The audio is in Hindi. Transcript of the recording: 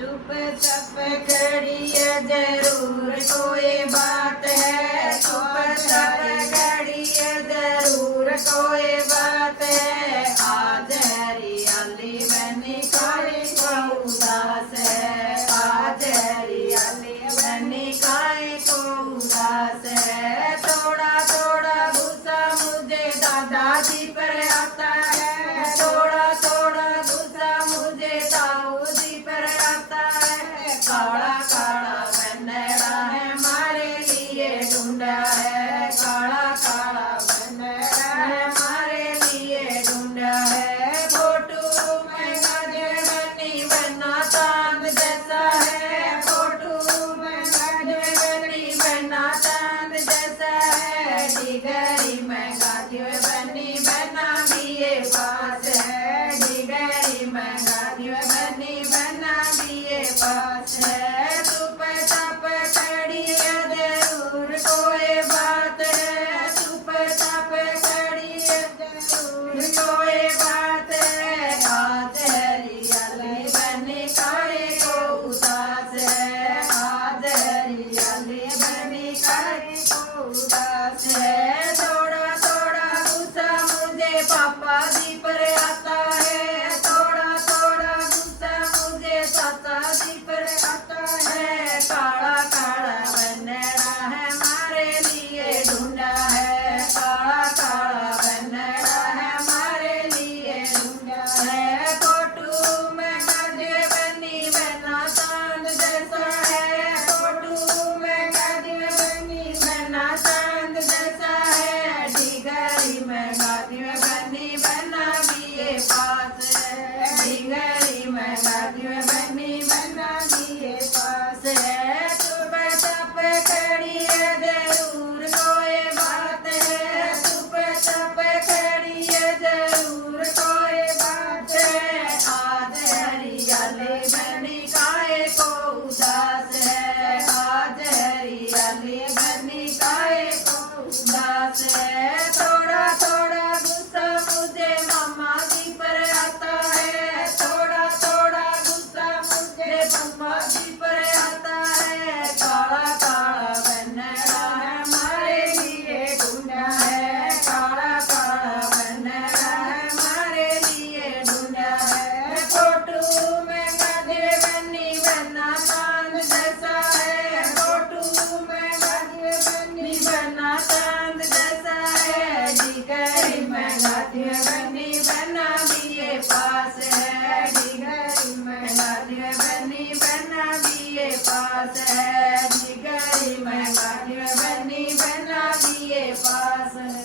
चुप चाप खड़ी है जरूर कोई बात है, चुप चाप खड़ी है जरूर कोई बात है। आज हरियाली बनी काली को उदास है, आज हरियाली बनी काली को उदास है। थोड़ा थोड़ा गुस्सा मुझे दादाजी पर आता है, थोड़ा थोड़ा गुस्सा मुझे ताऊ जी पर आता है। काला काला बनड़ा है हमारे लिए ढूंढा है, काला काला बनड़ा है हमारे लिए ढूंढा है। फोटो में गाजे बनी बना चांद जैसा है, फोटो में गाजे बनी बना चांद जैसा है। डिगरी में गाजे बनी बना बीए पास है, डिगरी में गाजे बनी बना बीए पास है। चुप चाप खड़ी है जरूर कोई बात है, चुप चाप खड़ी है जरूर कोई बात है। आज हरियाली बनी काले को उदास है, आज हरियाली बनी काले को उदास है। थोड़ा थोड़ा गुस्सा मुझे पापा जी पर आता है, थोड़ा थोड़ा गुस्सा मुझे चाचा जी पर आता है। काला काला बनड़ा है हमारे लिए ढूंढा है, काला काला बनड़ा है हमारे लिए ढूंढा है। फोटो में गाजे बनी बना चांद जैसा है, फोटो में गाजे बनी बना चांद जैसा है। डिगरी में गाजे बनी बना बीए पास है, डिगरी में गाजे बनी बना बीए पास है। चुप चाप खड़ी है जरूर कोई बात है, चुप चाप खड़ी है जरूर कोई बात है। आज हरियाली बनी काहे को उदास है, आज हरियाली बनी काहे को उदास है। थोड़ा थोड़ा गुस्सा मुझे मामा जी पर आता है, थोड़ा थोड़ा गुस्सा मुझे मामा जी पर आता है। काला काला बनड़ा है हमारे लिए ढूंढा है, काला काला बनड़ा है हमारे लिए ढूंढा है। फोटो में गाजे बनी बना चांद जैसा है, फोटो में गाजे बनी बना चांद जैसा है। डिगरी में गाजे बनी बना बीए पास है, डिगरी में गाजे बनी बना बीए पास है, डिगरी में गाजे बनी बना बीए पास है।